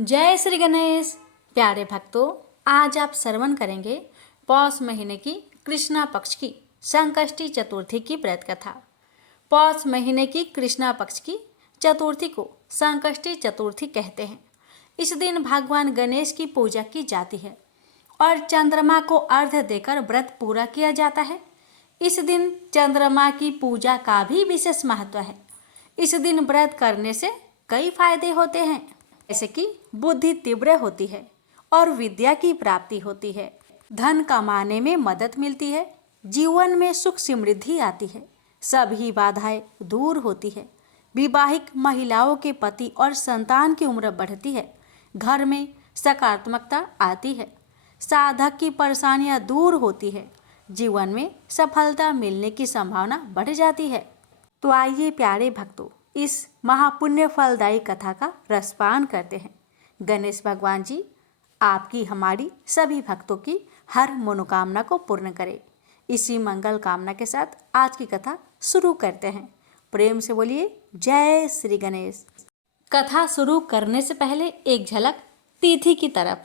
जय श्री गणेश। प्यारे भक्तों, आज आप श्रवण करेंगे पौष महीने की कृष्णा पक्ष की संकष्टी चतुर्थी की व्रत कथा। पौष महीने की कृष्णा पक्ष की चतुर्थी को संकष्टी चतुर्थी कहते हैं। इस दिन भगवान गणेश की पूजा की जाती है और चंद्रमा को अर्घ्य देकर व्रत पूरा किया जाता है। इस दिन चंद्रमा की पूजा का भी विशेष महत्व है। इस दिन व्रत करने से कई फायदे होते हैं, जैसे कि बुद्धि तीव्र होती है और विद्या की प्राप्ति होती है, धन कमाने में मदद मिलती है, जीवन में सुख समृद्धि आती है, सभी बाधाएं दूर होती है, विवाहित महिलाओं के पति और संतान की उम्र बढ़ती है, घर में सकारात्मकता आती है, साधक की परेशानियां दूर होती है, जीवन में सफलता मिलने की संभावना बढ़ जाती है। तो आइए प्यारे भक्तों, इस महापुण्य फलदायी कथा का रसपान करते हैं। गणेश भगवान जी आपकी हमारी सभी भक्तों की हर मनोकामना को पूर्ण करें। इसी मंगल कामना के साथ आज की कथा शुरू करते हैं। प्रेम से बोलिए जय श्री गणेश। कथा शुरू करने से पहले एक झलक तिथि की तरफ।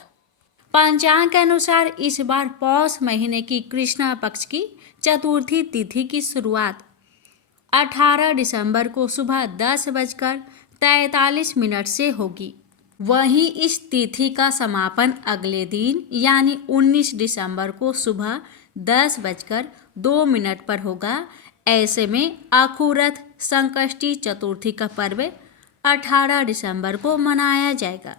पंचांग के अनुसार इस बार पौष महीने की कृष्णा पक्ष की चतुर्थी तिथि की शुरुआत 18 दिसंबर को सुबह 10:43 से होगी। वहीं इस तिथि का समापन अगले दिन यानी 19 दिसंबर को सुबह 10:02 पर होगा। ऐसे में अखुरथ संकष्टी चतुर्थी का पर्व 18 दिसंबर को मनाया जाएगा।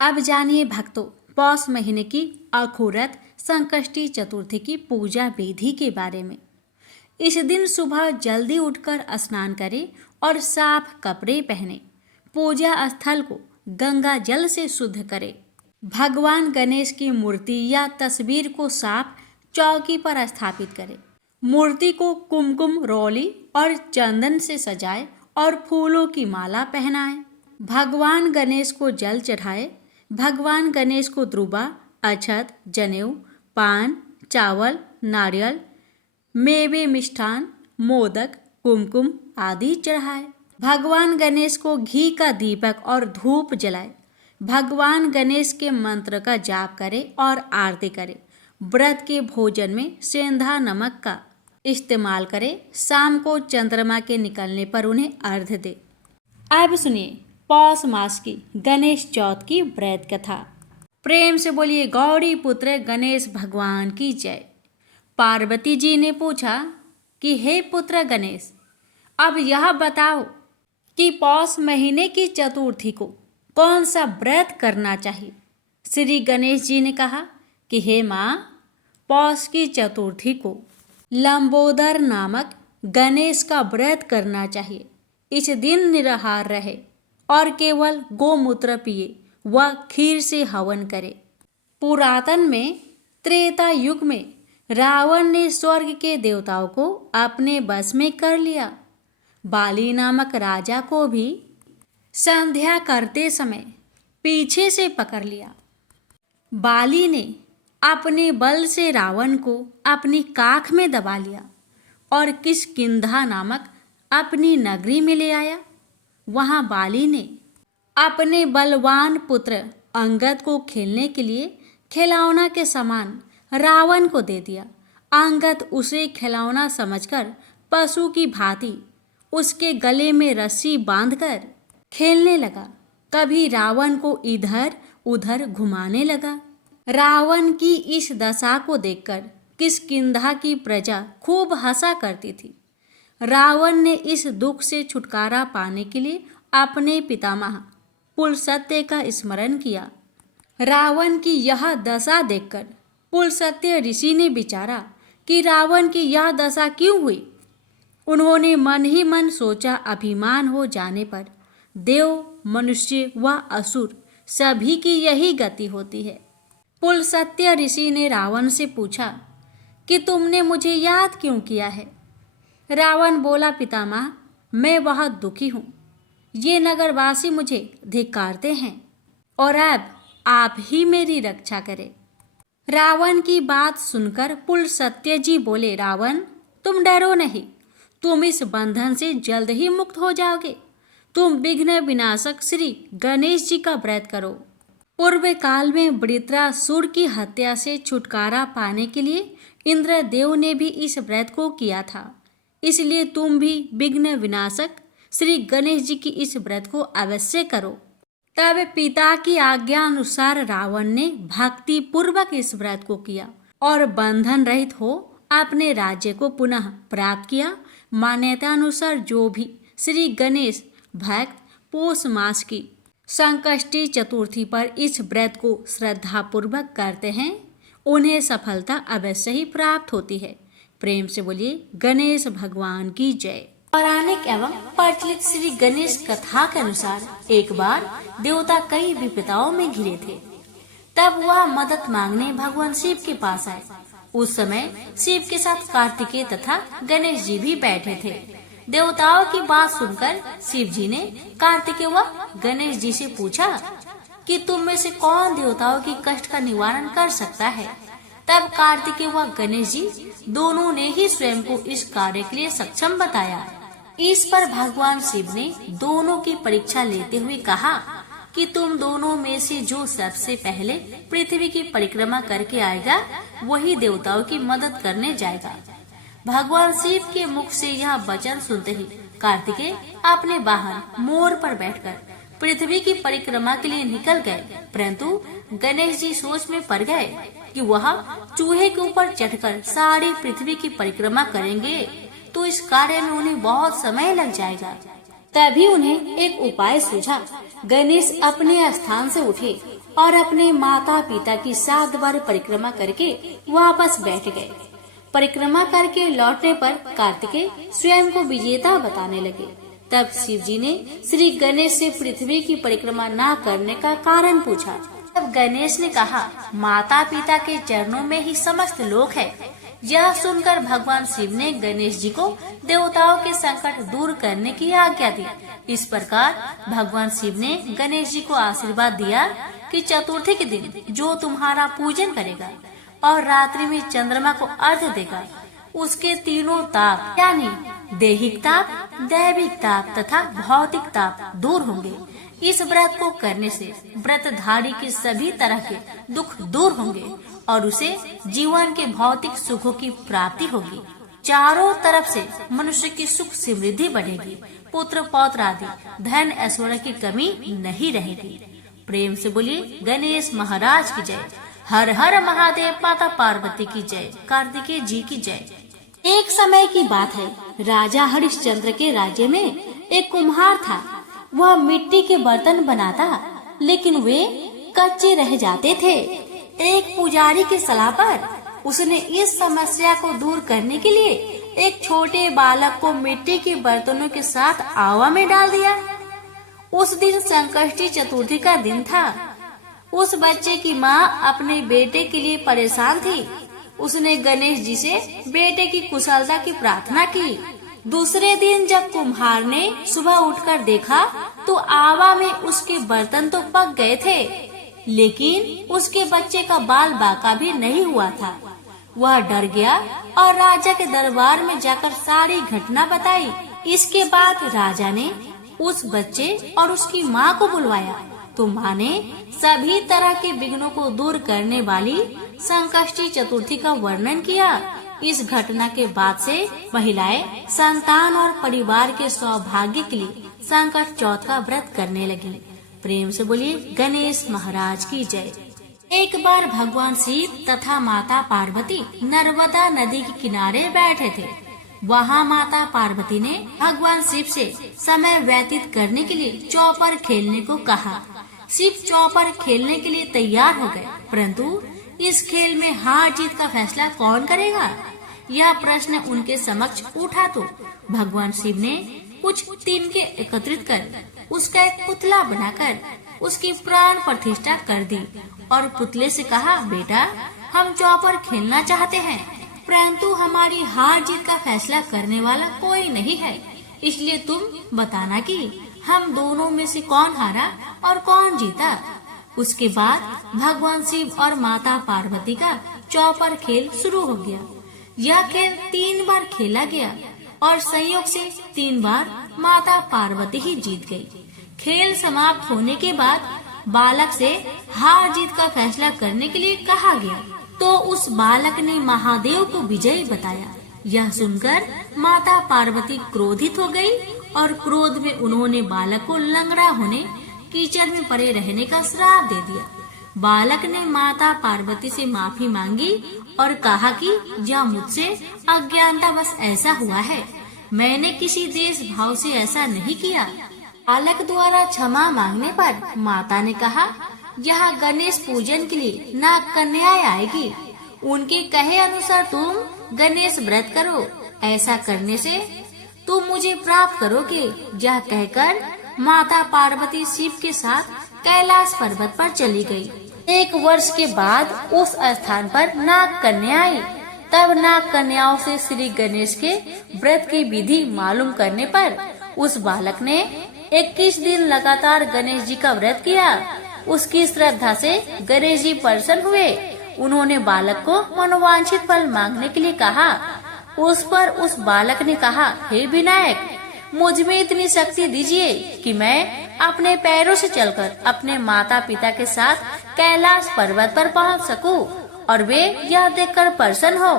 अब जानिए भक्तों, पौष महीने की अखुरथ संकष्टी चतुर्थी की पूजा विधि के बारे में। इस दिन सुबह जल्दी उठकर स्नान करें और साफ कपड़े पहने। पूजा स्थल को गंगा जल से शुद्ध करें। भगवान गणेश की मूर्ति या तस्वीर को साफ चौकी पर स्थापित करें। मूर्ति को कुमकुम रोली और चंदन से सजाए और फूलों की माला पहनाएं। भगवान गणेश को जल चढ़ाए। भगवान गणेश को द्रुबा, अक्षत, जनेऊ, पान, चावल, नारियल, मेवे, मिष्ठान, मोदक, कुमकुम आदि चढ़ाए। भगवान गणेश को घी का दीपक और धूप जलाए। भगवान गणेश के मंत्र का जाप करें और आरती करें। व्रत के भोजन में सेंधा नमक का इस्तेमाल करें। शाम को चंद्रमा के निकलने पर उन्हें अर्घ्य दें। अब सुनिए पौष मास की गणेश चौथ की व्रत कथा। प्रेम से बोलिए गौरी पुत्र गणेश भगवान की जय। पार्वती जी ने पूछा कि हे पुत्र गणेश, अब यह बताओ कि पौष महीने की चतुर्थी को कौन सा व्रत करना चाहिए। श्री गणेश जी ने कहा कि हे माँ, पौष की चतुर्थी को लंबोदर नामक गणेश का व्रत करना चाहिए। इस दिन निराहार रहे और केवल गोमूत्र पिए व खीर से हवन करे। पुरातन में त्रेता युग में रावण ने स्वर्ग के देवताओं को अपने बस में कर लिया। बाली नामक राजा को भी संध्या करते समय पीछे से पकड़ लिया। बाली ने अपने बल से रावण को अपनी काख में दबा लिया और किष्किंधा नामक अपनी नगरी में ले आया। वहां बाली ने अपने बलवान पुत्र अंगद को खेलने के लिए खिलौना के समान रावण को दे दिया। अंगद उसे खिलौना समझकर पशु की भांति उसके गले में रस्सी बांधकर खेलने लगा। कभी रावण को इधर उधर घुमाने लगा। रावण की इस दशा को देखकर किष्किंधा की प्रजा खूब हंसा करती थी। रावण ने इस दुख से छुटकारा पाने के लिए अपने पितामह पुलस्त्य का स्मरण किया। रावण की यह दशा देखकर पुलस्त्य ऋषि ने विचारा कि रावण की यह दशा क्यों हुई। उन्होंने मन ही मन सोचा, अभिमान हो जाने पर देव, मनुष्य व असुर सभी की यही गति होती है। पुलस्त्य ऋषि ने रावण से पूछा कि तुमने मुझे याद क्यों किया है। रावण बोला, पितामह, मैं बहुत दुखी हूँ। ये नगरवासी मुझे धिक्कारते हैं और अब आप ही मेरी रक्षा करें। रावण की बात सुनकर पुलस्त्य जी बोले, रावण, तुम डरो नहीं, तुम इस बंधन से जल्द ही मुक्त हो जाओगे। तुम विघ्न विनाशक श्री गणेश जी का व्रत करो। पूर्व काल में वृत्रासुर की हत्या से छुटकारा पाने के लिए इंद्रदेव ने भी इस व्रत को किया था। इसलिए तुम भी विघ्न विनाशक श्री गणेश जी की इस व्रत को अवश्य करो। तब पिता की आज्ञा अनुसार रावण ने भक्ति पूर्वक इस व्रत को किया और बंधन रहित हो अपने राज्य को पुनः प्राप्त किया। मान्यता अनुसार जो भी श्री गणेश भक्त पौष मास की संकष्टी चतुर्थी पर इस व्रत को श्रद्धा पूर्वक करते हैं, उन्हें सफलता अवश्य ही प्राप्त होती है। प्रेम से बोलिए गणेश भगवान की जय। पौराणिक एवं प्रचलित श्री गणेश कथा के अनुसार एक बार देवता कई विपदाओं में घिरे थे। तब वह मदद मांगने भगवान शिव के पास आए। उस समय शिव के साथ कार्तिकेय तथा गणेश जी भी बैठे थे। देवताओं की बात सुनकर शिव जी ने कार्तिकेय व गणेश जी से पूछा कि तुम में से कौन देवताओं की कष्ट का निवारण कर सकता है। तब कार्तिकेय व गणेश जी दोनों ने ही स्वयं को इस कार्य के लिए सक्षम बताया। इस पर भगवान शिव ने दोनों की परीक्षा लेते हुए कहा कि तुम दोनों में से जो सबसे पहले पृथ्वी की परिक्रमा करके आएगा वही देवताओं की मदद करने जाएगा। भगवान शिव के मुख से यह वचन सुनते ही कार्तिकेय अपने वाहन मोर पर बैठकर पृथ्वी की परिक्रमा के लिए निकल गए, परंतु गणेश जी सोच में पड़ गए कि वह चूहे के ऊपर चढ़कर सारी पृथ्वी की परिक्रमा करेंगे तो इस कार्य में उन्हें बहुत समय लग जाएगा। तभी उन्हें एक उपाय सूझा। गणेश अपने स्थान से उठे और अपने माता पिता की 7 बार परिक्रमा करके वापस बैठ गए। परिक्रमा करके लौटने पर कार्तिकेय स्वयं को विजेता बताने लगे। तब शिव जी ने श्री गणेश से पृथ्वी की परिक्रमा न करने का कारण पूछा। तब गणेश ने कहा, माता पिता के चरणों में ही समस्त लोक है। यह सुनकर भगवान शिव ने गणेश जी को देवताओं के संकट दूर करने की आज्ञा दी। इस प्रकार भगवान शिव ने गणेश जी को आशीर्वाद दिया कि चतुर्थी के दिन जो तुम्हारा पूजन करेगा और रात्रि में चंद्रमा को अर्घ्य देगा, उसके तीनों ताप यानी दैहिक ताप, दैविक ताप तथा भौतिक ताप दूर होंगे। इस व्रत को करने से व्रतधारी के सभी तरह के दुख दूर होंगे और उसे जीवन के भौतिक सुखों की प्राप्ति होगी। चारों तरफ से मनुष्य की सुख समृद्धि बढ़ेगी, पुत्र पौत्र आदि धन ऐश्वर्य की कमी नहीं रहेगी। प्रेम से बोलिए गणेश महाराज की जय। हर हर महादेव, माता पार्वती की जय, कार्तिकेय जी की जय। एक समय की बात है, राजा हरिश्चंद्र के राज्य में एक कुम्हार था। वह मिट्टी के बर्तन बनाता, लेकिन वे कच्चे रह जाते थे। एक पुजारी की सलाह पर उसने इस समस्या को दूर करने के लिए एक छोटे बालक को मिट्टी के बर्तनों के साथ आवा में डाल दिया। उस दिन संकष्टी चतुर्थी का दिन था। उस बच्चे की माँ अपने बेटे के लिए परेशान थी। उसने गणेश जी से बेटे की कुशलता की प्रार्थना की। दूसरे दिन जब कुम्हार ने सुबह उठकर देखा तो आवा में उसके बर्तन तो पक गए थे, लेकिन उसके बच्चे का बाल बाका भी नहीं हुआ था। वह डर गया और राजा के दरबार में जाकर सारी घटना बताई। इसके बाद राजा ने उस बच्चे और उसकी माँ को बुलवाया तो माँ ने सभी तरह के विघ्नों को दूर करने वाली संकष्टी चतुर्थी का वर्णन किया। इस घटना के बाद से महिलाएं संतान और परिवार के सौभाग्य के लिए संकट चौथ का व्रत करने लगी। प्रेम से बोलिए गणेश महाराज की जय। एक बार भगवान शिव तथा माता पार्वती नर्मदा नदी के किनारे बैठे थे। वहाँ माता पार्वती ने भगवान शिव से समय व्यतीत करने के लिए चौपर खेलने को कहा। शिव चौपर खेलने के लिए तैयार हो गए, परंतु इस खेल में हार जीत का फैसला कौन करेगा, यह प्रश्न उनके समक्ष उठा तो भगवान शिव ने कुछ तिनके एकत्रित कर उसका एक पुतला बनाकर उसकी प्राण प्रतिष्ठा कर दी और पुतले से कहा, बेटा हम चौपर खेलना चाहते हैं, परंतु हमारी हार जीत का फैसला करने वाला कोई नहीं है, इसलिए तुम बताना कि हम दोनों में से कौन हारा और कौन जीता। उसके बाद भगवान शिव और माता पार्वती का चौपर खेल शुरू हो गया। यह खेल 3 बार खेला गया और संयोग से 3 बार माता पार्वती ही जीत गई। खेल समाप्त होने के बाद बालक से हार जीत का फैसला करने के लिए कहा गया, तो उस बालक ने महादेव को विजयी बताया। यह सुनकर माता पार्वती क्रोधित हो गई और क्रोध में उन्होंने बालक को लंगड़ा होने, कीचड़ में पड़े रहने का श्राप दे दिया। बालक ने माता पार्वती से माफी मांगी और कहा कि यह मुझसे अज्ञानतावश ऐसा हुआ है, मैंने किसी देश भाव से ऐसा नहीं किया। बालक द्वारा क्षमा मांगने पर माता ने कहा, यहाँ गणेश पूजन के लिए नाग कन्याएं आएगी, उनके कहे अनुसार तुम गणेश व्रत करो, ऐसा करने से तुम मुझे प्राप्त करोगे। यह कहकर माता पार्वती शिव के साथ कैलाश पर्वत पर चली गई। 1 वर्ष के बाद उस स्थान पर नाग कन्या आई। तब नाग कन्याओं से श्री गणेश के व्रत की विधि मालूम करने पर उस बालक ने 21 दिन लगातार गणेश जी का व्रत किया। उसकी श्रद्धा से गणेश जी प्रसन्न हुए। उन्होंने बालक को मनोवांछित फल मांगने के लिए कहा। उस पर उस बालक ने कहा, हे विनायक, मुझ में इतनी शक्ति दीजिए कि मैं अपने पैरों से चलकर अपने माता पिता के साथ कैलाश पर्वत पर पहुंच सकूं और वे यह देखकर प्रसन्न हो।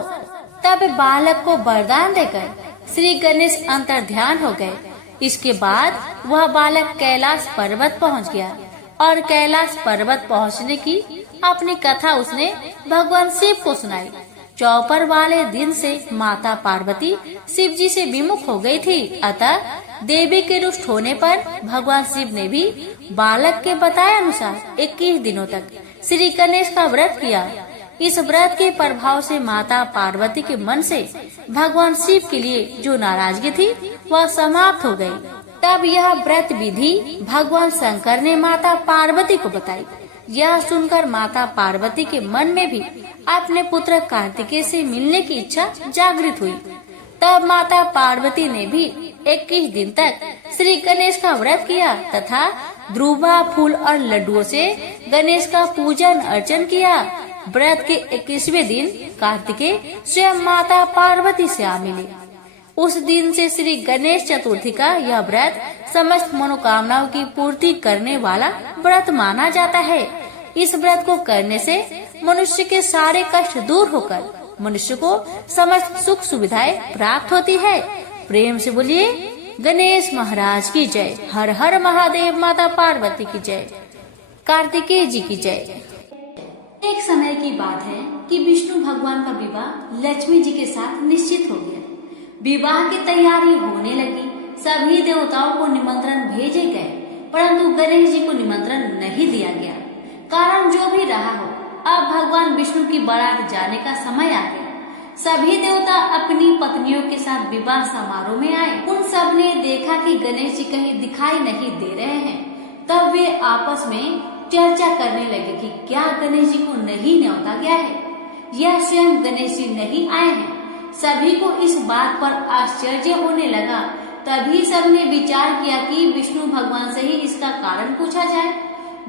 तब बालक को वरदान देकर श्री गणेश अंतर ध्यान हो गए। इसके बाद वह बालक कैलाश पर्वत पहुंच गया और कैलाश पर्वत पहुंचने की अपनी कथा उसने भगवान शिव को सुनाई। चौपर वाले दिन से माता पार्वती शिव जी से विमुख हो गई थी। अतः देवी के रुष्ट होने पर भगवान शिव ने भी बालक के बताए अनुसार 21 दिनों तक श्री गणेश का व्रत किया। इस व्रत के प्रभाव से माता पार्वती के मन से भगवान शिव के लिए जो नाराजगी थी वह समाप्त हो गई। तब यह व्रत विधि भगवान शंकर ने माता पार्वती को बताई। यह सुनकर माता पार्वती के मन में भी अपने पुत्र कार्तिकेय से मिलने की इच्छा जागृत हुई। तब माता पार्वती ने भी 21 दिन तक श्री गणेश का व्रत किया तथा ध्रुवा फूल और लड्डुओं से गणेश का पूजन अर्चन किया। व्रत के 21वें दिन कार्तिकेय स्वयं माता पार्वती से आ मिले। उस दिन से श्री गणेश चतुर्थी का यह व्रत समस्त मनोकामनाओं की पूर्ति करने वाला व्रत माना जाता है। इस व्रत को करने से मनुष्य के सारे कष्ट दूर होकर मनुष्य को समस्त सुख सुविधाएं प्राप्त होती है। प्रेम से बोलिए गणेश महाराज की जय। हर हर महादेव। माता पार्वती की जय। कार्तिकेय जी की जय। एक समय की बात है कि विष्णु भगवान का विवाह लक्ष्मी जी के साथ निश्चित हो गया। विवाह की तैयारी होने लगी। सभी देवताओं को निमंत्रण भेजे गए, परंतु गणेश जी को निमंत्रण नहीं दिया गया। कारण जो भी रहा हो, अब भगवान विष्णु की बारात जाने का समय आ गया। सभी देवता अपनी पत्नियों के साथ विवाह समारोह में आए। उन सब ने देखा कि गणेश जी कहीं दिखाई नहीं दे रहे हैं। तब वे आपस में चर्चा करने लगे कि क्या गणेश जी को नहीं न्योता गया है या स्वयं गणेश जी नहीं आए हैं। सभी को इस बात पर आश्चर्य होने लगा। तभी सबने विचार किया कि विष्णु भगवान से ही इसका कारण पूछा जाए।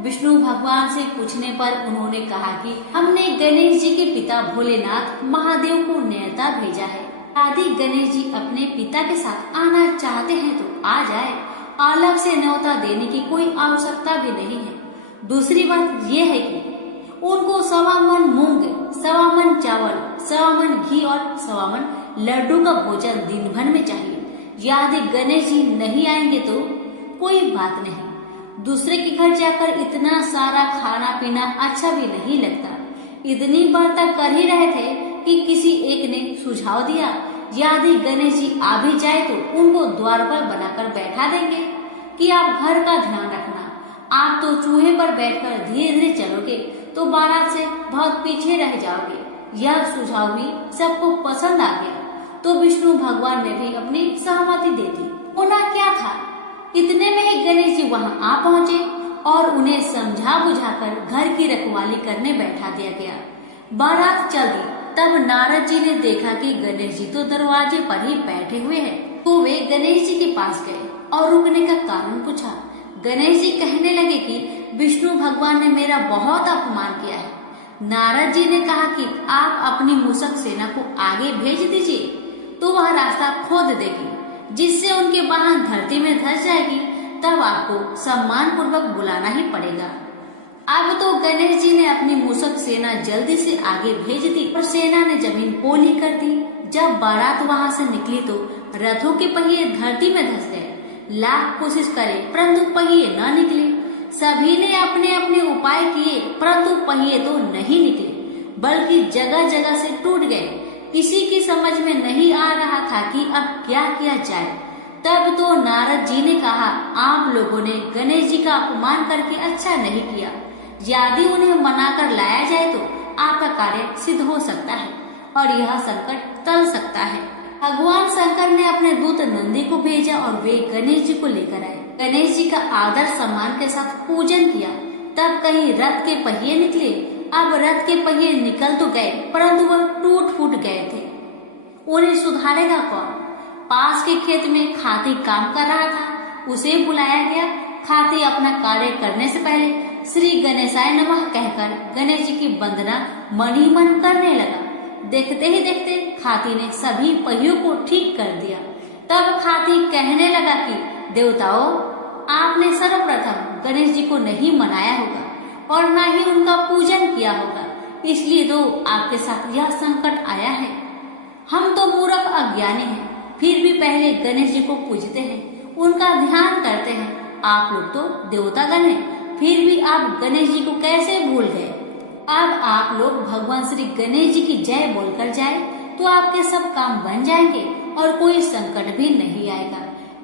विष्णु भगवान से पूछने पर उन्होंने कहा कि हमने गणेश जी के पिता भोलेनाथ महादेव को न्योता भेजा है। यदि गणेश जी अपने पिता के साथ आना चाहते हैं तो आ जाए, अलग से न्योता देने की कोई आवश्यकता भी नहीं है। दूसरी बात यह है कि उनको 1.25 मन मूंग, 1.25 मन चावल, 1.25 मन घी और 1.25 मन लड्डू का भोजन दिन भर में चाहिए। यदि गणेश जी नहीं आएंगे तो कोई बात नहीं, दूसरे के घर जाकर इतना सारा खाना पीना अच्छा भी नहीं लगता। इतनी बार तक कर ही रहे थे कि किसी एक ने सुझाव दिया, यदि गणेश जी आ भी जाए तो उनको द्वार पर बनाकर बैठा देंगे कि आप घर का ध्यान रखना। आप तो चूहे पर बैठकर धीरे धीरे चलोगे तो बारात से बहुत पीछे रह जाओगे। यह सुझाव भी सबको पसंद आ गया, तो विष्णु भगवान ने भी अपनी सहमति दे दी। होना क्या था, इतने में ही गणेश जी वहां आ पहुंचे और उन्हें समझा बुझाकर घर की रखवाली करने बैठा दिया गया। बारात चल दी। तब नारद जी ने देखा कि गणेश जी तो दरवाजे पर ही बैठे हुए हैं, तो वे गणेश जी के पास गए और रुकने का कारण पूछा। गणेश जी कहने लगे कि विष्णु भगवान ने मेरा बहुत अपमान किया है। नारद जी ने कहा कि आप अपनी मूषक सेना को आगे भेज दीजिए, तो वह रास्ता खोद देगी, जिससे उनके वाहन धरती में धंस जाएगी। तब आपको सम्मान पूर्वक बुलाना ही पड़ेगा। अब तो गणेश जी ने अपनी मूसक सेना जल्दी से आगे भेज दी और सेना ने जमीन पोली कर दी। जब बारात वहां से निकली तो रथों के पहिए धरती में धंस गए। लाख कोशिश करे परंतु पहिए न निकले। सभी ने अपने अपने उपाय किए परंतु पहिए तो नहीं निकले, बल्कि जगह जगह से टूट गए। किसी की समझ में नहीं आ रहा था कि अब क्या किया जाए। तब तो नारद जी ने कहा, आप लोगों ने गणेश जी का अपमान करके अच्छा नहीं किया। यदि उन्हें मनाकर लाया जाए तो आपका कार्य सिद्ध हो सकता है और यह संकट टल सकता है। भगवान शंकर ने अपने दूत नंदी को भेजा और वे गणेश जी को लेकर आए। गणेश जी का आदर सम्मान के साथ पूजन किया। तब कहीं रथ के पहिए निकले। अब रथ के पहिए निकल तो गए परंतु वह टूट फूट गए थे। उन्हें सुधारेगा कौन? पास के खेत में खाती काम कर रहा था, उसे बुलाया गया। खाती अपना कार्य करने से पहले श्री गणेशाय नमः कहकर गणेश जी की वंदना मन ही मन करने लगा। देखते ही देखते खाती ने सभी पहियों को ठीक कर दिया। तब खाती कहने लगा कि देवताओं, आपने सर्वप्रथम गणेश जी को नहीं मनाया होगा और न ही उनका पूजन किया होगा, इसलिए तो आपके साथ यह संकट आया है। हम तो मूर्ख अज्ञानी हैं, फिर भी पहले गणेश जी को पूजते हैं, उनका ध्यान करते हैं। आप लोग तो देवतागण हैं, फिर भी आप गणेश जी को कैसे भूल गए? अब आप लोग भगवान श्री गणेश जी की जय बोलकर जाए तो आपके सब काम बन जाएंगे और कोई संकट भी नहीं आएगा।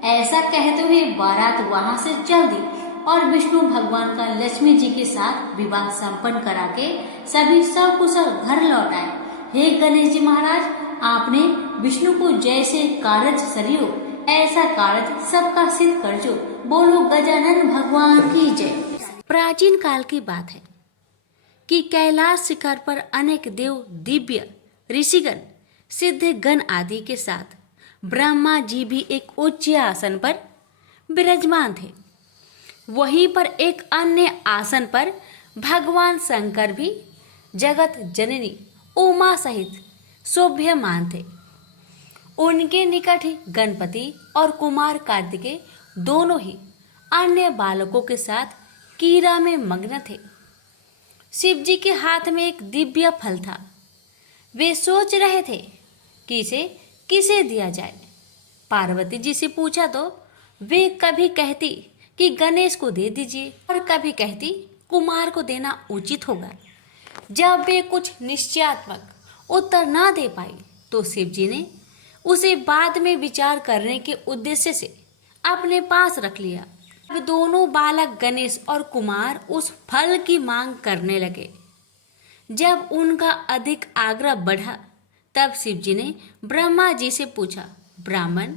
ऐसा कहते हुए बारात वहां से चल दी और विष्णु भगवान का लक्ष्मी जी के साथ विवाह संपन्न करा के सभी सकुशल घर लौट आए। हे गणेश जी महाराज, आपने विष्णु को जैसे कारज सरियो ऐसा कारज सबका सिद्ध कर जो। बोलो गजानन भगवान की जय। प्राचीन काल की बात है कि कैलाश शिखर पर अनेक देव, दिव्य ऋषिगण, सिद्ध गण आदि के साथ ब्रह्मा जी भी एक उच्च आसन पर विराजमान थे। वहीं पर एक अन्य आसन पर भगवान शंकर भी जगत जननी उमा सहित शोभ्यमान थे। उनके निकट ही गणपति और कुमार कार्तिकेय दोनों ही अन्य बालकों के साथ कीड़ा में मग्न थे। शिव जी के हाथ में एक दिव्य फल था। वे सोच रहे थे कि इसे किसे दिया जाए। पार्वती जी से पूछा तो वे कभी कहती कि गणेश को दे दीजिए और कभी कहती कुमार को देना उचित होगा। जब वे कुछ निश्चयात्मक उत्तर ना दे पाई तो शिव जी ने उसे बाद में विचार करने के उद्देश्य से अपने पास रख लिया। अब दोनों बालक गणेश और कुमार उस फल की मांग करने लगे। जब उनका अधिक आग्रह बढ़ा तब शिव जी ने ब्रह्मा जी से पूछा, ब्राह्मण,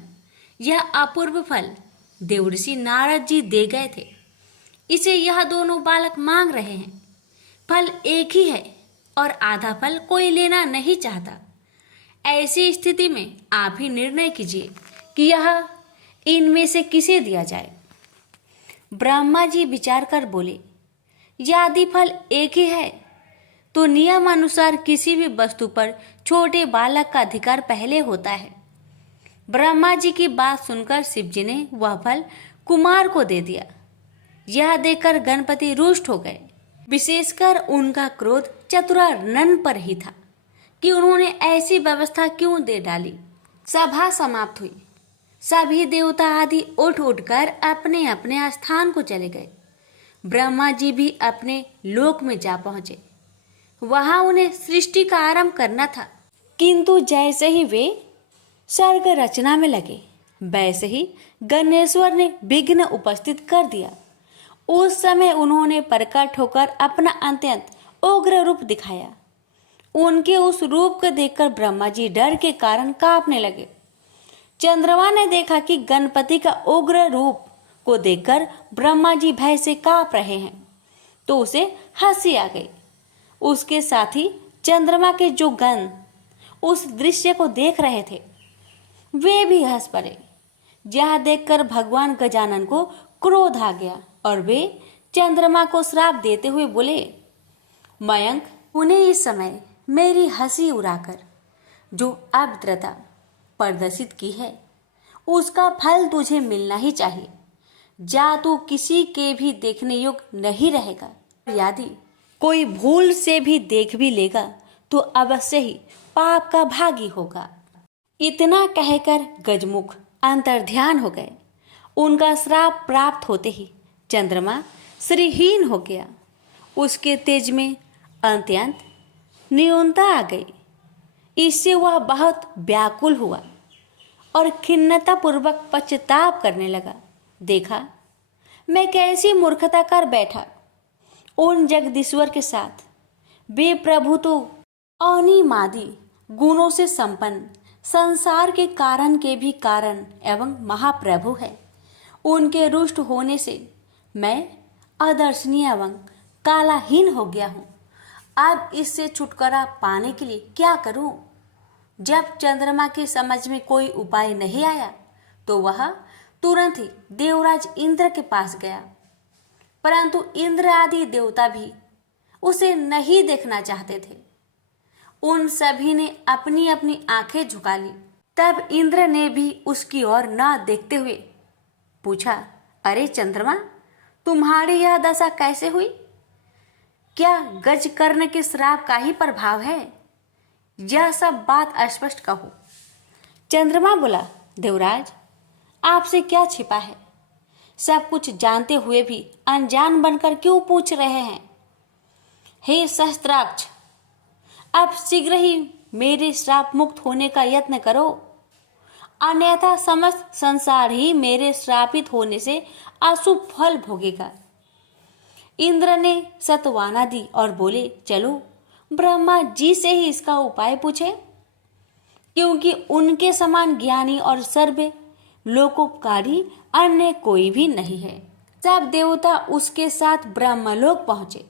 यह अपूर्व फल देवर्षि नारद जी दे गए थे, इसे यह दोनों बालक मांग रहे हैं। फल एक ही है और आधा फल कोई लेना नहीं चाहता। ऐसी स्थिति में आप ही निर्णय कीजिए कि यह इनमें से किसे दिया जाए। ब्रह्मा जी विचार कर बोले, यदि फल एक ही है तो नियम अनुसार किसी भी वस्तु पर छोटे बालक का अधिकार पहले होता है। ब्रह्मा जी की बात सुनकर शिव जी ने वह फल कुमार को दे दिया। यह देखकर गणपति रुष्ट हो गए। विशेषकर उनका क्रोध चतुरानन पर ही था कि उन्होंने ऐसी व्यवस्था क्यों दे डाली। सभा समाप्त हुई। सभी देवता आदि उठ उठकर अपने अपने स्थान को चले गए। ब्रह्मा जी भी अपने लोक में जा पहुंचे। वहां उन्हें सृष्टि का आरंभ करना था, किंतु जैसे ही वे सर्ग रचना में लगे वैसे ही गणेश्वर ने विघ्न उपस्थित कर दिया। उस समय उन्होंने प्रकट होकर अपना अत्यंत उग्र रूप दिखाया। उनके उस रूप को देखकर ब्रह्मा जी डर के कारण कांपने लगे। चंद्रमा ने देखा कि गणपति का उग्र रूप को देखकर ब्रह्मा जी भय से कांप रहे हैं तो उसे हंसी आ गई। उसके साथ ही चंद्रमा के जो गण उस दृश्य को देख रहे थे वे भी हंस पड़े। यह देखकर भगवान गजानन को क्रोध आ गया और वे चंद्रमा को श्राप देते हुए बोले, मयंक, उन्हें इस समय मेरी हंसी उड़ाकर जो अभद्रता प्रदर्शित की है उसका फल तुझे मिलना ही चाहिए। जा तू किसी के भी देखने योग्य नहीं रहेगा। यदि कोई भूल से भी देख भी लेगा तो अवश्य ही पाप का भागी होगा। इतना कहकर गजमुख अंतर्ध्यान हो गए। उनका श्राप प्राप्त होते ही चंद्रमा श्रीहीन हो गया। उसके तेज में अत्यंत न्यूनता आ गई। इससे वह बहुत व्याकुल हुआ और खिन्नता पूर्वक पश्चाताप करने लगा। देखा, मैं कैसी मूर्खता कर बैठा उन जगदीश्वर के साथ। वे प्रभु तो अनिमादि गुणों से संपन्न, संसार के कारण के भी कारण एवं महाप्रभु है। उनके रुष्ट होने से मैं अदर्शनीय एवं कालाहीन हो गया हूँ। अब इससे छुटकारा पाने के लिए क्या करूं? जब चंद्रमा की समझ में कोई उपाय नहीं आया तो वह तुरंत ही देवराज इंद्र के पास गया, परंतु इंद्र आदि देवता भी उसे नहीं देखना चाहते थे। उन सभी ने अपनी अपनी आंखें झुका ली। तब इंद्र ने भी उसकी ओर न देखते हुए पूछा, अरे चंद्रमा, तुम्हारी यह दशा कैसे हुई? क्या गज कर्ण के श्राप का ही प्रभाव है? यह सब बात स्पष्ट कहो। चंद्रमा बोला, देवराज, आपसे क्या छिपा है? सब कुछ जानते हुए भी अनजान बनकर क्यों पूछ रहे हैं? हे सहस्त्राक्ष, अब शीघ्र ही मेरे श्राप मुक्त होने का यत्न करो, अन्यथा समस्त संसार ही मेरे श्रापित होने से अशुभ फल भोगेगा। इंद्र ने सत्वाना दी और बोले, चलो ब्रह्मा जी से ही इसका उपाय पूछे, क्योंकि उनके समान ज्ञानी और सर्व लोकोपकारी अन्य कोई भी नहीं है। सब देवता उसके साथ ब्रह्मलोक पहुंचे।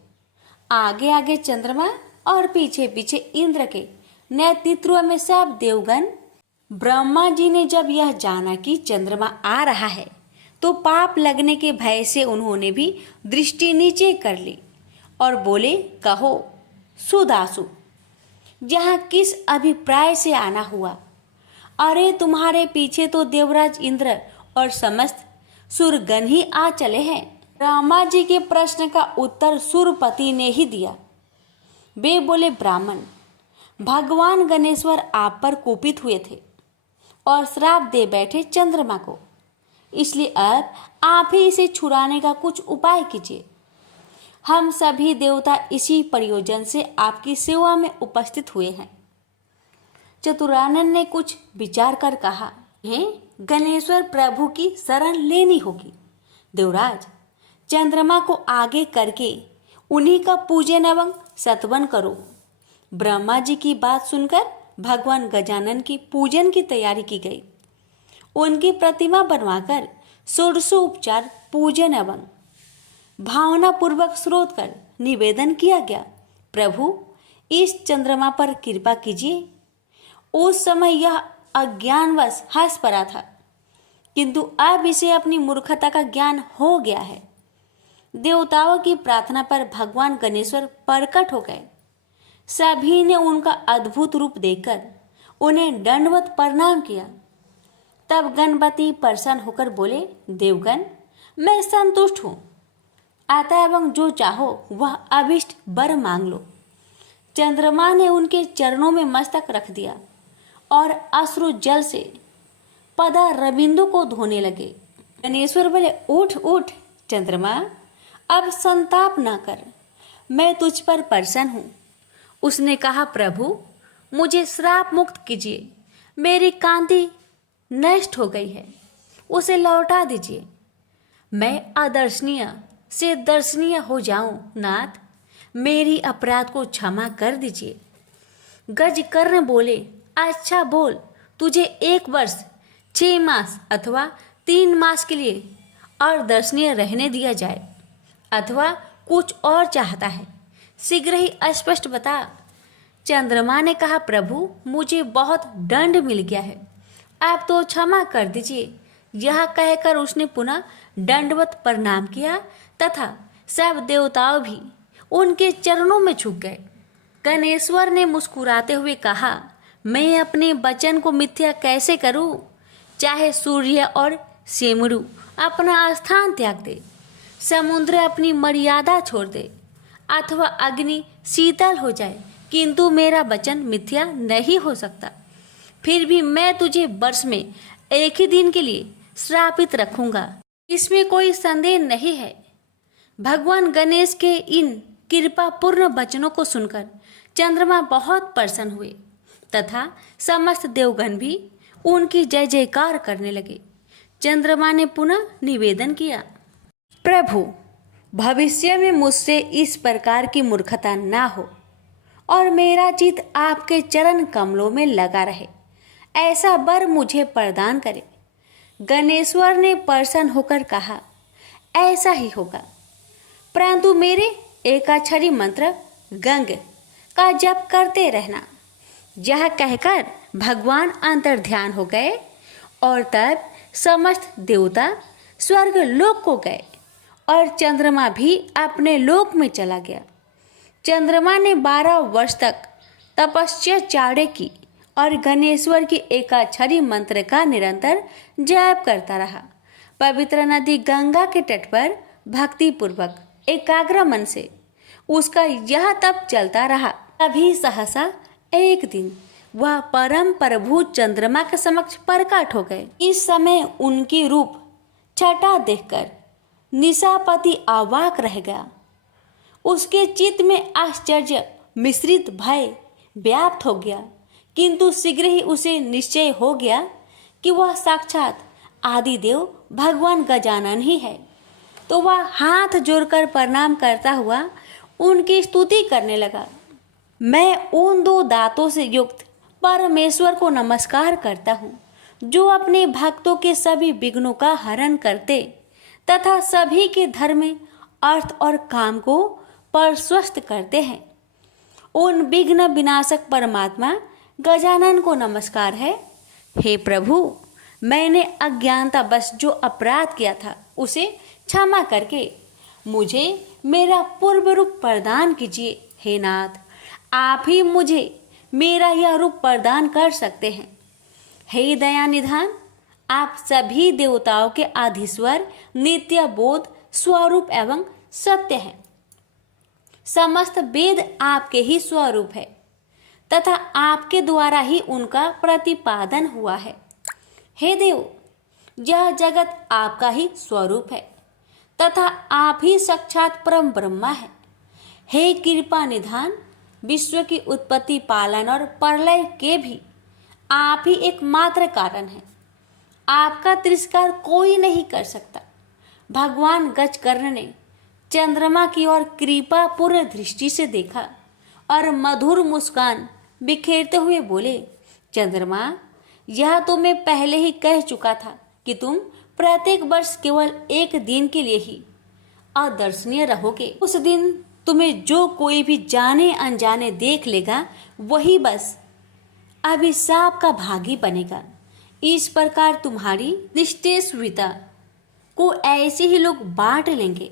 आगे आगे चंद्रमा और पीछे पीछे इंद्र के नेतृत्व में सब देवगण। ब्रह्मा जी ने जब यह जाना कि चंद्रमा आ रहा है तो पाप लगने के भय से उन्होंने भी दृष्टि नीचे कर ली और बोले, कहो सुदासु, यहाँ किस अभिप्राय से आना हुआ? अरे तुम्हारे पीछे तो देवराज इंद्र और समस्त सुरगण ही आ चले हैं। ब्रह्मा जी के प्रश्न का उत्तर सुरपति ने ही दिया। वे बोले, ब्राह्मण, भगवान गणेश्वर आप पर कुपित हुए थे और श्राप दे बैठे चंद्रमा को, इसलिए अब आप ही इसे छुड़ाने का कुछ उपाय कीजिए। हम सभी देवता इसी प्रयोजन से आपकी सेवा में उपस्थित हुए हैं। चतुरानन ने कुछ विचार कर कहा, हे गणेश्वर प्रभु की शरण लेनी होगी। देवराज, चंद्रमा को आगे करके उन्हीं का पूजन एवं सत्वन करो। ब्रह्मा जी की बात सुनकर भगवान गजानन की पूजन की तैयारी की गई। उनकी प्रतिमा बनवाकर षोडशोपचार पूजन एवं भावना पूर्वक स्रोत कर निवेदन किया गया, प्रभु इस चंद्रमा पर कृपा कीजिए। उस समय यह अज्ञानवश हंस पड़ा था, किंतु अब इसे अपनी मूर्खता का ज्ञान हो गया है। देवताओं की प्रार्थना पर भगवान गणेश्वर प्रकट हो गए। सभी ने उनका अद्भुत रूप देखकर उन्हें दंडवत प्रणाम किया। तब गणपति प्रसन्न होकर बोले, देवगण, मैं संतुष्ट हूँ, आता एवं जो चाहो वह अभिष्ट वर मांग लो। चंद्रमा ने उनके चरणों में मस्तक रख दिया और अश्रु जल से पदा रविंदु को धोने लगे। गणेश्वर बोले, उठ उठ चंद्रमा, अब संताप ना कर, मैं तुझ पर प्रसन्न हूँ। उसने कहा, प्रभु मुझे श्राप मुक्त कीजिए, मेरी कांति नष्ट हो गई है, उसे लौटा दीजिए। मैं अदर्शनीय से दर्शनीय हो जाऊं। नाथ, मेरी अपराध को क्षमा कर दीजिए। गज कर्ण बोले, अच्छा बोल, तुझे 1 वर्ष 6 मास अथवा 3 मास के लिए अदर्शनीय रहने दिया जाए, अथवा कुछ और चाहता है, शीघ्र ही स्पष्ट बता। चंद्रमा ने कहा, प्रभु मुझे बहुत दंड मिल गया है, आप तो क्षमा कर दीजिए। यह कहकर उसने पुनः दंडवत प्रणाम किया तथा सब देवताओं भी उनके चरणों में झुक गए। गणेश्वर ने मुस्कुराते हुए कहा, मैं अपने वचन को मिथ्या कैसे करूं? चाहे सूर्य और सेमरू अपना स्थान त्याग दे, समुद्र अपनी मर्यादा छोड़ दे, अथवा अग्नि शीतल हो जाए, किंतु मेरा वचन मिथ्या नहीं हो सकता। फिर भी मैं तुझे वर्ष में एक ही दिन के लिए श्रापित रखूंगा, इसमें कोई संदेह नहीं है। भगवान गणेश के इन कृपापूर्ण वचनों को सुनकर चंद्रमा बहुत प्रसन्न हुए तथा समस्त देवगण भी उनकी जय जयकार करने लगे। चंद्रमा ने पुनः निवेदन किया, प्रभु, भविष्य में मुझसे इस प्रकार की मूर्खता ना हो और मेरा चित्त आपके चरण कमलों में लगा रहे, ऐसा वर मुझे प्रदान करे। गणेश्वर ने प्रसन्न होकर कहा, ऐसा ही होगा, परंतु मेरे एकाक्षरी मंत्र गंग का जप करते रहना। यह कहकर भगवान अंतर्ध्यान हो गए और तब समस्त देवता स्वर्ग लोक को गए और चंद्रमा भी अपने लोक में चला गया। चंद्रमा ने 12 वर्ष तक तपस्या चाड़े की और गणेश्वर की एकाक्षरी मंत्र का निरंतर जप करता रहा। पवित्र नदी गंगा के तट पर भक्तिपूर्वक एकाग्र मन से उसका यह तप चलता रहा। तभी सहसा एक दिन वह परम प्रभु चंद्रमा के समक्ष प्रकट हो गए। इस समय उनकी रूप छटा देखकर निशापति अवाक रह गया। उसके चित्त में आश्चर्य मिश्रित भय व्याप्त हो गया, किंतु शीघ्र ही उसे निश्चय हो गया कि वह साक्षात आदिदेव भगवान गजानन ही है। तो वह हाथ जोड़कर प्रणाम करता हुआ उनकी स्तुति करने लगा। मैं उन 2 दांतों से युक्त परमेश्वर को नमस्कार करता हूँ, जो अपने भक्तों के सभी विघ्नों का हरण करते तथा सभी के धर्म, अर्थ और काम को प्रशस्त करते हैं। उन विघ्न विनाशक परमात्मा गजानन को नमस्कार है। हे प्रभु, मैंने अज्ञानतावश जो अपराध किया था उसे क्षमा करके मुझे मेरा पूर्व रूप प्रदान कीजिए। हे नाथ, आप ही मुझे मेरा यह रूप प्रदान कर सकते हैं। हे दया निधान, आप सभी देवताओं के आधीश्वर, नित्य बोध स्वरूप एवं सत्य हैं। समस्त वेद आपके ही स्वरूप है तथा आपके द्वारा ही उनका प्रतिपादन हुआ है। हे देव, यह जगत आपका ही स्वरूप है तथा आप ही साक्षात परम ब्रह्मा है। हे कृपा निधान, विश्व की उत्पत्ति, पालन और प्रलय के भी आप ही एकमात्र कारण है। आपका तिरस्कार कोई नहीं कर सकता। भगवान गजकर्ण ने चंद्रमा की ओर कृपा पूर्ण दृष्टि से देखा और मधुर मुस्कान बिखेरते हुए बोले, चंद्रमा, यह तो मैं पहले ही कह चुका था कि तुम प्रत्येक वर्ष केवल एक दिन के लिए ही अदर्शनीय रहोगे। उस दिन तुम्हें जो कोई भी जाने अनजाने देख लेगा वही बस अभिशाप का भागी बनेगा। इस प्रकार तुम्हारी निष्ठेषविता को ऐसे ही लोग बांट लेंगे।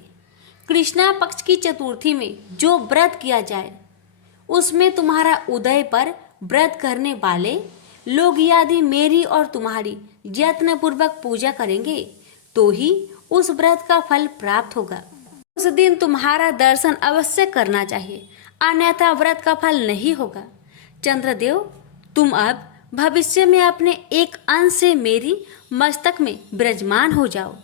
कृष्णा पक्ष की चतुर्थी में जो व्रत किया जाए उसमें तुम्हारा उदय पर व्रत करने वाले लोग यदि मेरी और तुम्हारी यत्न पूर्वक पूजा करेंगे तो ही उस व्रत का फल प्राप्त होगा। उस दिन तुम्हारा दर्शन अवश्य करना चाहिए, अन्यथा व्रत का फल नहीं होगा। चंद्रदेव, तुम अब भविष्य में अपने एक अंश से मेरी मस्तक में विराजमान हो जाओ।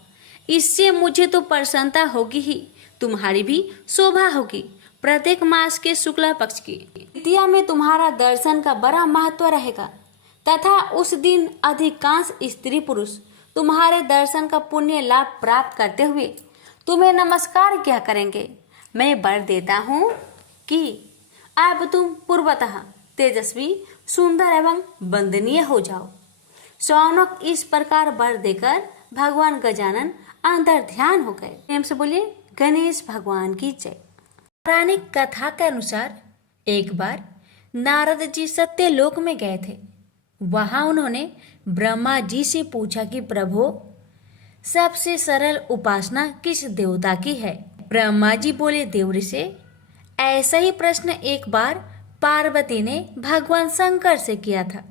इससे मुझे तो प्रसन्नता होगी ही, तुम्हारी भी शोभा होगी। प्रत्येक मास के शुक्ला पक्ष की तृतीया में तुम्हारा दर्शन का बड़ा महत्व रहेगा तथा उस दिन अधिकांश स्त्री पुरुष तुम्हारे दर्शन का पुण्य लाभ प्राप्त करते हुए तुम्हें नमस्कार क्या करेंगे। मैं वर देता हूँ कि अब तुम पूर्वतः तेजस्वी, सुंदर एवं वंदनीय हो जाओ। शौनक इस प्रकार वर देकर भगवान गजानन अंतर ध्यान हो गए। प्रेम से बोलिए गणेश भगवान की जय। पौराणिक कथा के अनुसार एक बार नारद जी सत्यलोक में गए थे। वहां उन्होंने ब्रह्मा जी से पूछा कि प्रभु, सबसे सरल उपासना किस देवता की है। ब्रह्मा जी बोले, देव से। ऐसा ही प्रश्न एक बार पार्वती ने भगवान शंकर से किया था।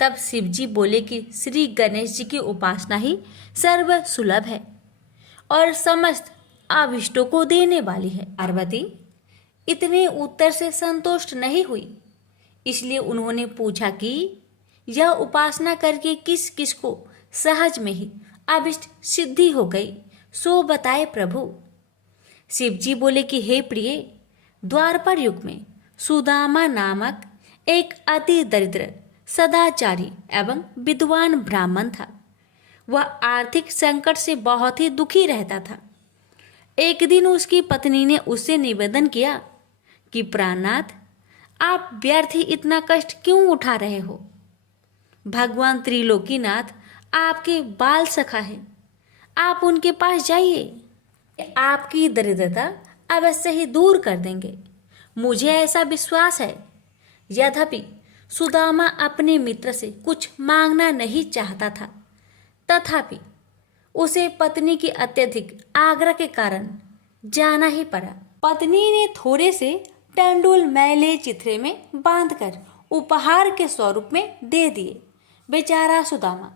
तब शिव जी बोले कि श्री गणेश जी की उपासना ही सर्व सुलभ है और समस्त अभिष्टों को देने वाली है। पार्वती, इतने उत्तर से संतुष्ट नहीं हुई, इसलिए उन्होंने पूछा कि यह उपासना करके किस किस को सहज में ही अभिष्ट सिद्धि हो गई, सो बताए प्रभु। शिव जी बोले कि हे प्रिय, द्वापर युग में सुदामा नामक एक अति दरिद्र, सदाचारी एवं विद्वान ब्राह्मण था। वह आर्थिक संकट से बहुत ही दुखी रहता था। एक दिन उसकी पत्नी ने उससे निवेदन किया कि प्राणनाथ, आप व्यर्थ ही इतना कष्ट क्यों उठा रहे हो? भगवान त्रिलोकीनाथ आपके बाल सखा है, आप उनके पास जाइए, आपकी दरिद्रता अवश्य ही दूर कर देंगे, मुझे ऐसा विश्वास है। यद्यपि सुदामा अपने मित्र से कुछ मांगना नहीं चाहता था, तथापि उसे पत्नी की अत्यधिक आग्रह के कारण जाना ही पड़ा। पत्नी ने थोड़े से टंडूल मैले चिथड़े में बांधकर उपहार के स्वरूप में दे दिए। बेचारा सुदामा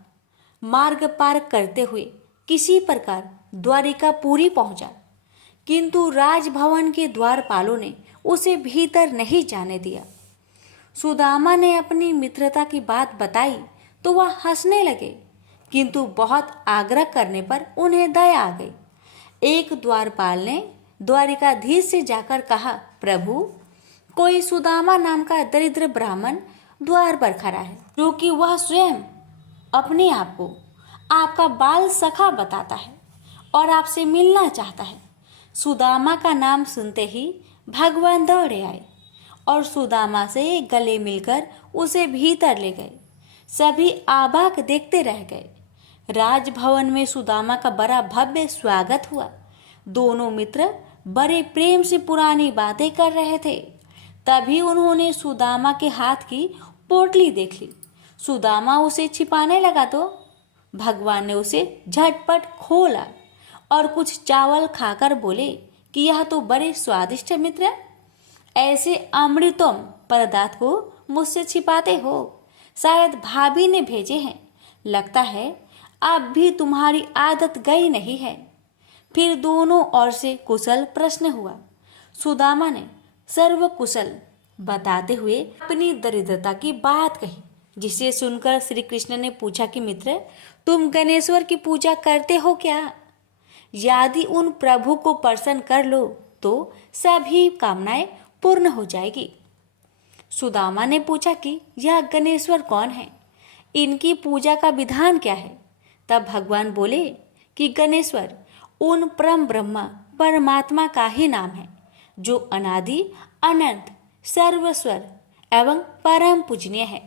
मार्ग पार करते हुए किसी प्रकार द्वारिकापुरी पहुंचा, किंतु राजभवन के द्वारपालों ने उसे भीतर नहीं जाने दिया। सुदामा ने अपनी मित्रता की बात बताई तो वह हंसने लगे, किंतु बहुत आग्रह करने पर उन्हें दया आ गई। एक द्वारपाल ने द्वारिकाधीश से जाकर कहा, प्रभु, कोई सुदामा नाम का दरिद्र ब्राह्मण द्वार पर खड़ा है, जो कि वह स्वयं अपने आप को आपका बाल सखा बताता है और आपसे मिलना चाहता है। सुदामा का नाम सुनते ही भगवान दौड़े आए और सुदामा से गले मिलकर उसे भीतर ले गए। सभी आबाक देखते रह गए। राजभवन में सुदामा का बड़ा भव्य स्वागत हुआ। दोनों मित्र बड़े प्रेम से पुरानी बातें कर रहे थे। तभी उन्होंने सुदामा के हाथ की पोटली देख ली। सुदामा उसे छिपाने लगा तो भगवान ने उसे झटपट खोला और कुछ चावल खाकर बोले कि यह तो बड़े स्वादिष्ट मित्र, ऐसे अमृतम पदार्थ को मुझसे छिपाते हो? शायद भाभी ने भेजे हैं, लगता है अब भी तुम्हारी आदत गई नहीं है। फिर दोनों ओर से कुशल प्रश्न हुआ। सुदामा ने सर्व कुशल बताते हुए अपनी दरिद्रता की बात कही, जिसे सुनकर श्री कृष्ण ने पूछा कि मित्र, तुम गणेश्वर की पूजा करते हो क्या? यदि उन प्रभु को प्रसन्न कर लो तो सभी कामनाएं पूर्ण हो जाएगी। सुदामा ने पूछा कि यह गणेश्वर कौन है, इनकी पूजा का विधान क्या है? तब भगवान बोले कि गणेश्वर उन परम ब्रह्मा परमात्मा का ही नाम है, जो अनादि अनंत सर्वस्वर एवं परम पूजनीय है।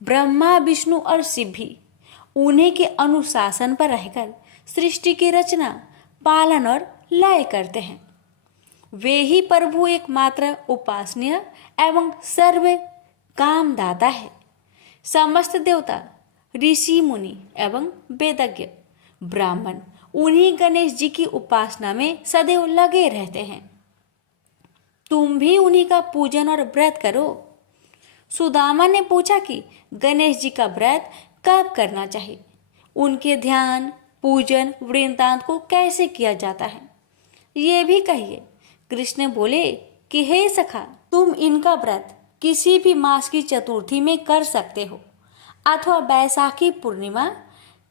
ब्रह्मा विष्णु और शिव भी उन्हीं के अनुशासन पर रहकर सृष्टि की रचना, पालन और लय करते हैं। वे ही प्रभु एकमात्र उपासनीय एवं सर्व कामदाता है। समस्त देवता, ऋषि मुनि एवं वेदज्ञ ब्राह्मण उन्हीं गणेश जी की उपासना में सदैव लगे रहते हैं। तुम भी उन्हीं का पूजन और व्रत करो। सुदामा ने पूछा कि गणेश जी का व्रत कब करना चाहिए, उनके ध्यान, पूजन, वृंदांत को कैसे किया जाता है, ये भी कहिए। कृष्ण बोले कि हे सखा, तुम इनका व्रत किसी भी मास की चतुर्थी में कर सकते हो, अथवा बैसाखी पूर्णिमा,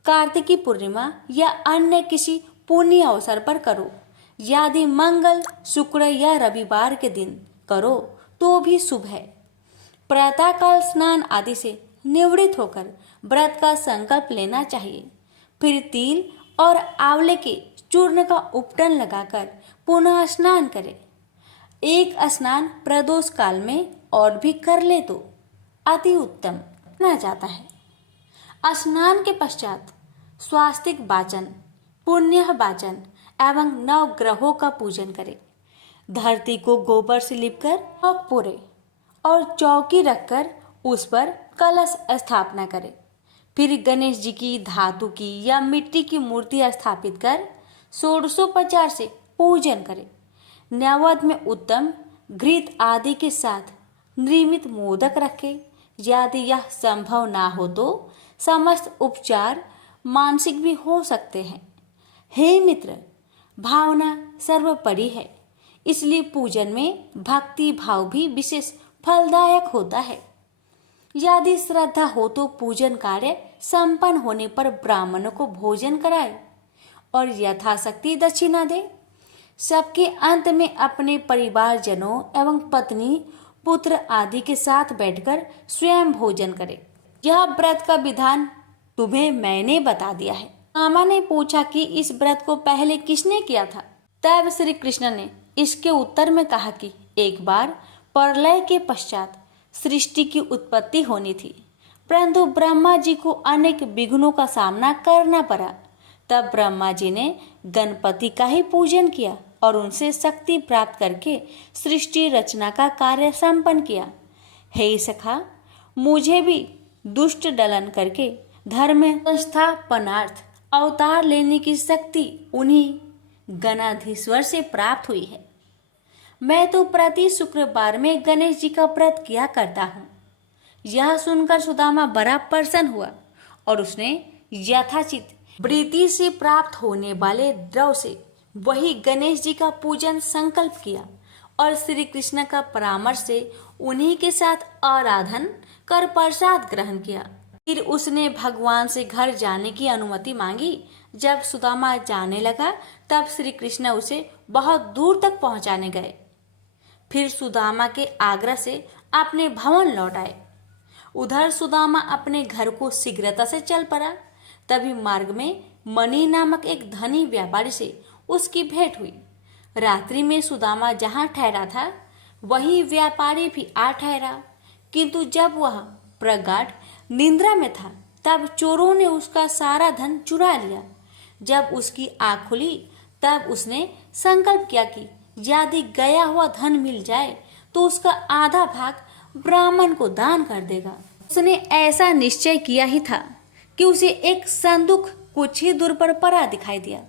कार्तिकी पूर्णिमा या अन्य किसी पुण्य अवसर पर करो। यदि मंगल, शुक्र या रविवार के दिन करो तो भी शुभ है। प्रातःकाल स्नान आदि से निवृत्त होकर व्रत का संकल्प लेना चाहिए। फिर तिल और आंवले के चूर्ण का उपटन लगाकर पुनः स्नान करें। एक स्नान प्रदोष काल में और भी कर ले तो अति उत्तम माना जाता है। स्नान के पश्चात स्वास्तिक वाचन, पुण्य वाचन एवं नव ग्रहों का पूजन करें। धरती को गोबर से लिपकर चौक पूरे और चौकी रखकर उस पर कलश स्थापना करें। फिर गणेश जी की धातु की या मिट्टी की मूर्ति स्थापित कर षोडशोपचार से पूजन करें। नैवेद्य में उत्तम घृत आदि के साथ निर्मित मोदक रखें। यदि यह संभव ना हो तो समस्त उपचार मानसिक भी हो सकते हैं। हे मित्र, भावना सर्वोपरि है, इसलिए पूजन में भक्ति भाव भी विशेष फलदायक होता है। यदि श्रद्धा हो तो पूजन कार्य संपन्न होने पर ब्राह्मणों को भोजन कराए और यथाशक्ति दक्षिणा दे। सबके अंत में अपने परिवारजनों एवं पत्नी पुत्र आदि के साथ बैठकर स्वयं भोजन करे। यह व्रत का विधान तुम्हें मैंने बता दिया है। मामा ने पूछा कि इस व्रत को पहले किसने किया था? तब श्री कृष्ण ने इसके उत्तर में कहा कि एक बार प्रलय के पश्चात सृष्टि की उत्पत्ति होनी थी, परंतु ब्रह्मा जी को अनेक विघ्नों का सामना करना पड़ा। तब ब्रह्मा जी ने गणपति का ही पूजन किया और उनसे शक्ति प्राप्त करके सृष्टि रचना का कार्य संपन्न किया। हे सखा, मुझे भी दुष्ट दलन करके धर्म संस्थापनार्थ अवतार लेने की शक्ति उन्हीं गणाधीश्वर से प्राप्त हुई है। मैं तो प्रति शुक्रवार में गणेश जी का व्रत किया करता हूँ। यह सुनकर सुदामा बड़ा प्रसन्न हुआ और उसने यथाचित वृत्ति से प्राप्त होने वाले द्रव्य से वही गणेश जी का पूजन संकल्प किया और श्री कृष्ण का परामर्श से उन्हीं के साथ आराधन कर प्रसाद ग्रहण किया। फिर उसने भगवान से घर जाने की अनुमति मांगी। जब सुदामा जाने लगा तब श्री कृष्ण उसे बहुत दूर तक पहुंचाने गए। फिर सुदामा के आग्रह से अपने भवन लौट आए। उधर सुदामा अपने घर को शीघ्रता से चल पड़ा। तभी मार्ग में मणि नामक एक धनी व्यापारी से उसकी भेंट हुई। रात्रि में सुदामा जहाँ ठहरा था वही व्यापारी भी आ ठहरा, किंतु जब वह प्रगाढ़ निंद्रा में था तब चोरों ने उसका सारा धन चुरा लिया। जब उसकी आँख खुली तब उसने संकल्प किया कि यदि गया हुआ धन मिल जाए तो उसका आधा भाग ब्राह्मण को दान कर देगा। उसने ऐसा निश्चय किया ही था कि उसे एक संदूक कुछ ही दूर पर पड़ा दिखाई दिया।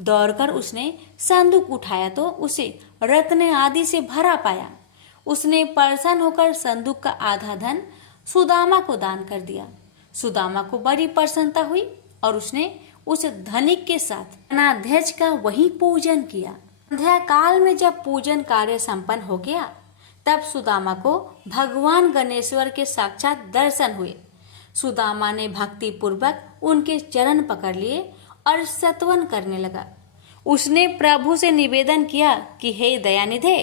दौड़कर उसने संदूक उठाया तो उसे रत्न आदि से भरा पाया। उसने प्रसन्न होकर संदूक का आधा धन सुदामा को दान कर दिया। सुदामा को बड़ी प्रसन्नता हुई और उसने उस धनिक के साथ गणाध्यक्ष का वही पूजन किया। संध्या काल में जब पूजन कार्य संपन्न हो गया तब सुदामा को भगवान गणेश्वर के साक्षात दर्शन हुए। सुदामा ने भक्ति पूर्वक उनके चरण पकड़ लिए और स्तवन करने लगा। उसने प्रभु से निवेदन किया कि हे दयानिधे,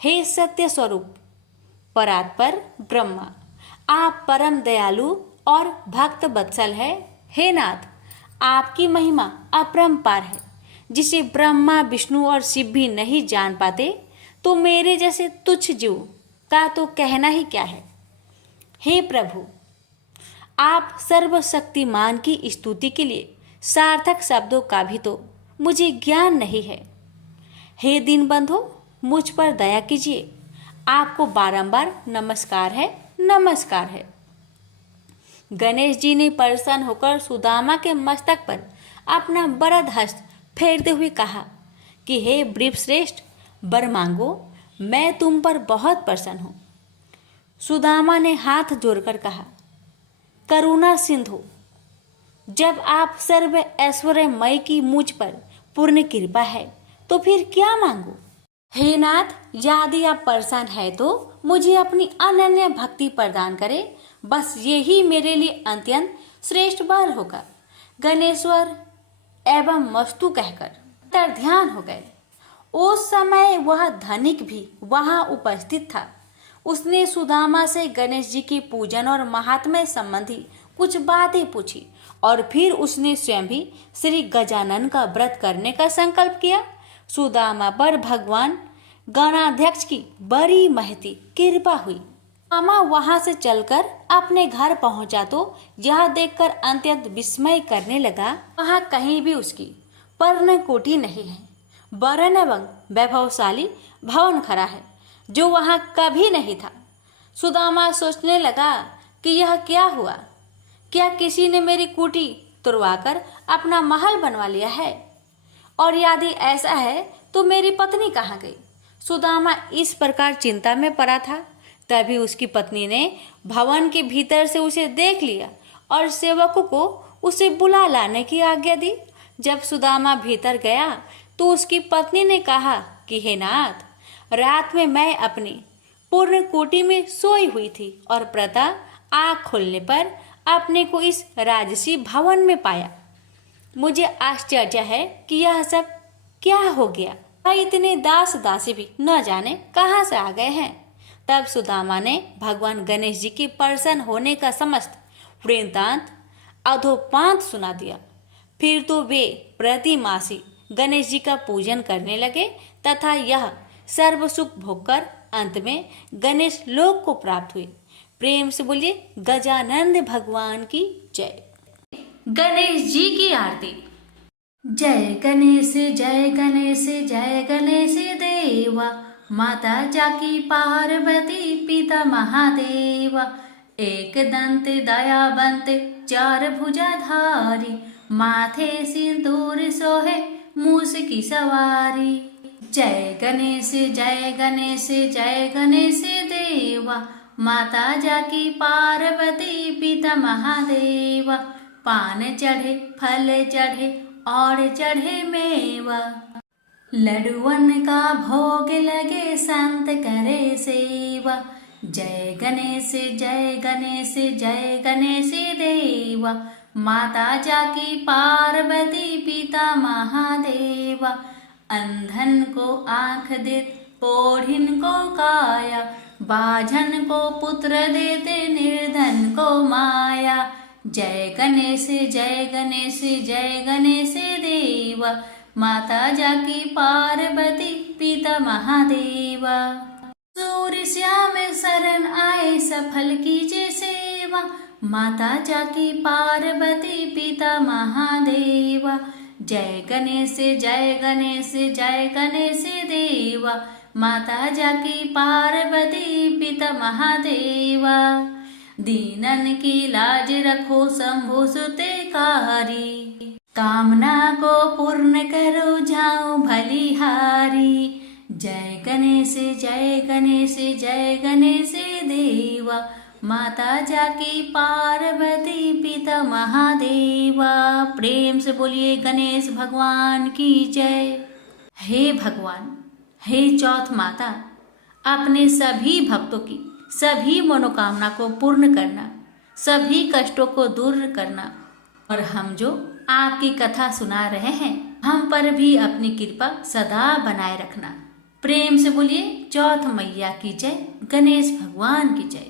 हे सत्य स्वरूप परात्पर ब्रह्मा, आप परम दयालु और भक्त वत्सल है। हे नाथ, आपकी महिमा अपरंपार है, जिसे ब्रह्मा विष्णु और शिव भी नहीं जान पाते, तो मेरे जैसे तुच्छ जीव का तो कहना ही क्या है। हे प्रभु, आप सर्वशक्तिमान की स्तुति के लिए सार्थक शब्दों का भी तो मुझे ज्ञान नहीं है। हे दीनबंधु, मुझ पर दया कीजिए। आपको बारंबार नमस्कार है, नमस्कार है। गणेश जी ने प्रसन्न होकर सुदामा के मस्तक पर अपना वरद हस्त फेरते हुए कहा कि हे वृषश्रेष्ठ, वर मांगो, मैं तुम पर बहुत प्रसन्न हूँ। सुदामा ने हाथ जोड़कर कहा, करुणा सिंधु, जब आप सर्व ऐश्वर्यमय की मुझ पर पूर्ण कृपा है तो फिर क्या मांगू। हे नाथ, यदि आप प्रसन्न है तो मुझे अपनी अनन्य भक्ति प्रदान करे। बस यही मेरे लिए अत्यंत श्रेष्ठ वर होगा। गणेश्वर एवं मस्तु कहकर तर ध्यान हो गए। उस समय वह धनिक भी वहां उपस्थित था। उसने सुदामा से गणेश जी के पूजन और महात्म्य संबंधी कुछ बातें पूछी और फिर उसने स्वयं भी श्री गजानन का व्रत करने का संकल्प किया। सुदामा पर भगवान गणाध्यक्ष की बड़ी महती कृपा हुई। मामा वहां से चलकर अपने घर पहुंचा तो यह देखकर अत्यंत विस्मय करने लगा, वहां कहीं भी उसकी पर्ण कोटि नहीं है। वरण एवं वैभवशाली भवन खड़ा है जो वहां कभी नहीं था। सुदामा सोचने लगा कि यह क्या हुआ, क्या किसी ने मेरी कुटी तुड़वाकर अपना महल बनवा लिया है, और यदि ऐसा है तो मेरी पत्नी कहाँ गई। सुदामा इस प्रकार चिंता में पड़ा था। तभी उसकी पत्नी ने भवन के भीतर से उसे देख लिया और सेवकों को उसे बुला लाने की आज्ञा दी। जब सुदामा भीतर गया तो उसकी पत्नी ने कहा कि हे नाथ, रात में मैं अपनी पूर्ण कोटि में सोई हुई थी और प्रातः आँख खोलने पर अपने को इस राजसी भवन में पाया। मुझे आश्चर्य है कि यह सब क्या हो गया। इतने दास दासी भी न जाने कहाँ से आ गए हैं। तब सुदामा ने भगवान गणेश जी के प्रसन्न होने का समस्त वृत्तांत अधोपांत सुना दिया। फिर तो वे प्रतिमासी गणेश जी का पूजन करने लगे तथा यह सर्व सुख भोगकर अंत में गणेश लोक को प्राप्त हुए। प्रेम से बोलिए गजानंद भगवान की जय। गणेश जी की आरती। जय गणेश जय गणेश जय गणेश देवा, माता जाकी पार्वती पिता महादेवा। एक दंत दयावंत चार भुजाधारी, माथे सिंदूर सोहे मूस की सवारी। जय गणेश जय गणेश जय गणेश देवा, माता जाकी पार्वती पिता महादेवा। पान चढ़े फल चढ़े और चढ़े मेवा, लड्डुअन का भोग लगे संत करे सेवा। जय गणेश जय गणेश जय गणेश देवा, माता जाकी पार्वती पिता महादेवा। अंधन को आँख देते कोढ़िन को काया, बाझन को पुत्र देते निर्धन को माया। जय गणेश जय गणेश जय गणेश देवा, माता जाकी पार्वती पिता महादेवा। सूर्य श्याम शरण आए सफल कीजिए सेवा, माता जाकी पार्वती पिता महादेवा। जय गणेश जय गणेश जय गणेश देवा, माता जाकी पार्वती पिता महादेवा। दीनन की लाज रखो शंभु सुतेकारी, कामना को पूर्ण करो जाओ भलिहारी। जय गणेश जय गणेश जय गणेश देवा, माता जाकी पार्वती पिता महादेवा। प्रेम से बोलिए गणेश भगवान की जय। हे भगवान, हे चौथ माता, अपने सभी भक्तों की सभी मनोकामना को पूर्ण करना, सभी कष्टों को दूर करना, और हम जो आपकी कथा सुना रहे हैं हम पर भी अपनी कृपा सदा बनाए रखना। प्रेम से बोलिए चौथ मैया की जय, गणेश भगवान की जय।